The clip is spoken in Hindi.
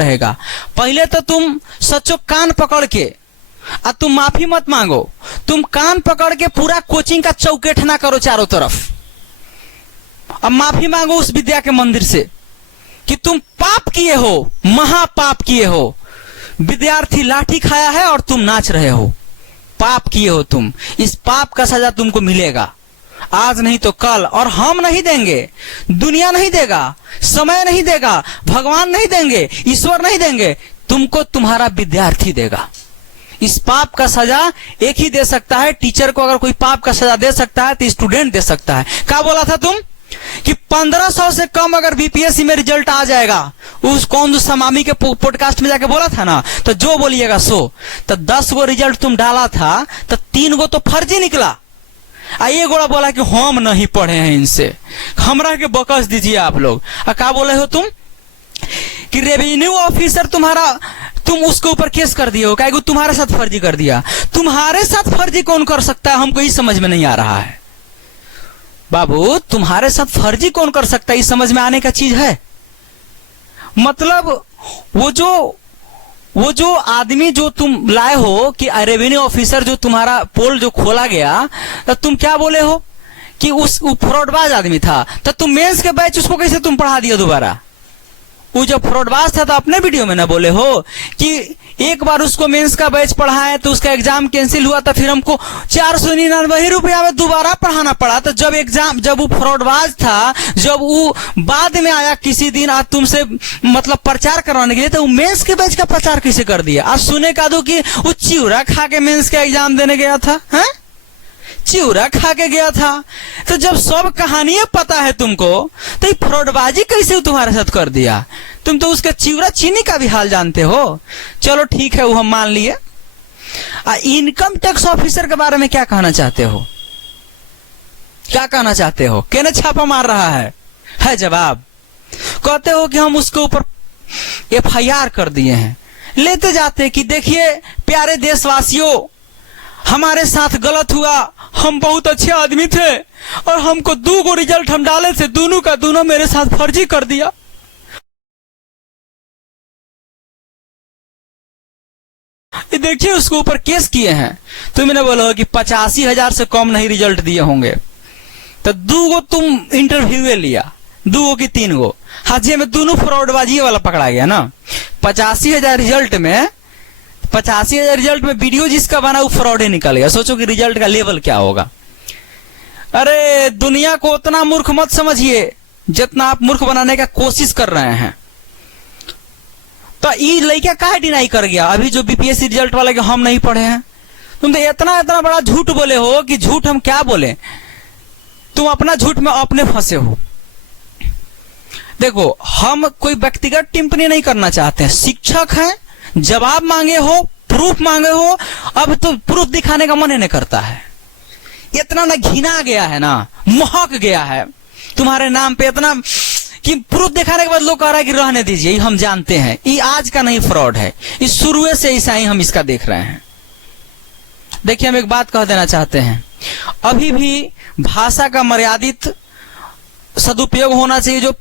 रहेगा। पहले तो तुम सचो कान पकड़ के तुम माफी मत मांगो, तुम कान पकड़ के पूरा कोचिंग का चौकेठ ना करो चारों तरफ। अब माफी मांगो उस विद्या के मंदिर से कि तुम पाप किए हो, महापाप किए हो। विद्यार्थी लाठी खाया है और तुम नाच रहे हो, पाप किए हो तुम। इस पाप का सजा तुमको मिलेगा, आज नहीं तो कल। और हम नहीं देंगे, दुनिया नहीं देगा, समय नहीं देगा, भगवान नहीं देंगे, ईश्वर नहीं देंगे, तुमको तुम्हारा विद्यार्थी देगा। इस पाप का सजा एक ही दे सकता है। टीचर को अगर कोई पाप का सजा दे सकता है तो स्टूडेंट दे सकता है। क्या बोला था तुम कि 1500 से कम अगर बीपीएससी में रिजल्ट आ जाएगा, उस कौन समामी के पॉडकास्ट में जाके बोला था ना, तो जो बोलिएगा सो। तो 10 गो रिजल्ट तुम डाला था तो 3 गो तो फर्जी निकला। ये गोड़ा बोला कि हम नहीं पढ़े हैं इनसे, हमरा के बकस दीजिए आप लोग। क्या बोले हो तुम कि रेवेन्यू ऑफिसर तुम्हारा, तुम उसके ऊपर केस कर दिए हो, क्या तुम्हारे साथ फर्जी कर दिया। तुम्हारे साथ फर्जी कौन कर सकता है, हमको ही समझ में नहीं आ रहा है बाबू। तुम्हारे साथ फर्जी कौन कर सकता है, इस समझ में आने का चीज है। मतलब वो जो आदमी जो तुम लाए हो कि रेवेन्यू ऑफिसर, जो तुम्हारा पोल जो खोला गया, तो तुम क्या बोले हो कि वो फ्रॉडबाज आदमी था। तो तुम मेंस के बैच उसको कैसे तुम पढ़ा दिया दोबारा। वो जो फ्रॉडबाज था तो अपने वीडियो में ना बोले हो कि एक बार उसको मेंस का बैच पढ़ाए तो उसका एग्जाम कैंसिल हुआ था, फिर हमको 499 रुपया में दोबारा पढ़ाना पड़ा। तो जब वो फ्रॉडबाज था, जब वो बाद में आया किसी दिन आज तुमसे मतलब प्रचार करवाने के लिए, तो वो मेंस के बैच का प्रचार कैसे कर दिया। आज सुने का दो कि वो चिवड़ा खा के मेंस का एग्जाम देने गया था, है चिवड़ा खा के गया था। तो जब सब कहानियां पता है तुमको, तो ये फ्रॉडबाजी कैसे तुम्हारे साथ कर दिया। तुम तो उसका चिवड़ा चीनी का भी हाल जानते हो। चलो ठीक है, वो हम मान लिए। इनकम टैक्स ऑफिसर के बारे में क्या कहना चाहते हो, क्या कहना चाहते हो। कहने छापा मार रहा है जवाब। कहते हो कि हम उसके ऊपर FIR कर दिए हैं। लेते जाते कि देखिए प्यारे देशवासियों, हमारे साथ गलत हुआ, हम बहुत अच्छे आदमी थे और हमको 2 गो रिजल्ट हम डाले थे, दोनों का दोनों मेरे साथ फर्जी कर दिया। देखिए उसके ऊपर केस किए हैं। तुमने बोला कि 85,000 से कम नहीं रिजल्ट दिए होंगे, तो 2 गो तुम इंटरव्यू लिया, 2 गो की 3 गो हाजिए में दोनों फ्रॉडबाजी वाला पकड़ा गया ना। 85,000 रिजल्ट में 85,000 रिजल्ट में वीडियो जिसका बना वो फ्रॉड ही निकल गया। सोचो कि रिजल्ट का लेवल क्या होगा। अरे दुनिया को उतना मूर्ख मत समझिए जितना आप मूर्ख बनाने का कोशिश कर रहे हैं। तो ये लड़का काहे डिनाई कर गया अभी जो बीपीएससी रिजल्ट वाला कि हम नहीं पढ़े हैं। तुम तो इतना बड़ा झूठ बोले हो कि झूठ हम क्या बोले, तुम अपना झूठ में अपने फंसे हो। देखो हम कोई व्यक्तिगत टिप्पणी नहीं करना चाहते हैं, शिक्षक हैं, जवाब मांगे हो, प्रूफ मांगे हो, अब तो प्रूफ दिखाने का मन ही नहीं करता है। इतना ना घिना गया है ना, महक गया है तुम्हारे नाम पे इतना कि प्रूफ दिखाने के बाद लोग कह रहा है कि रहने दीजिए, हम जानते हैं ये आज का नहीं फ्रॉड है, इस शुरू से ऐसा ही हम इसका देख रहे हैं। देखिए हम एक बात कह देना चाहते हैं, अभी भी भाषा का मर्यादित सदुपयोग होना चाहिए। जो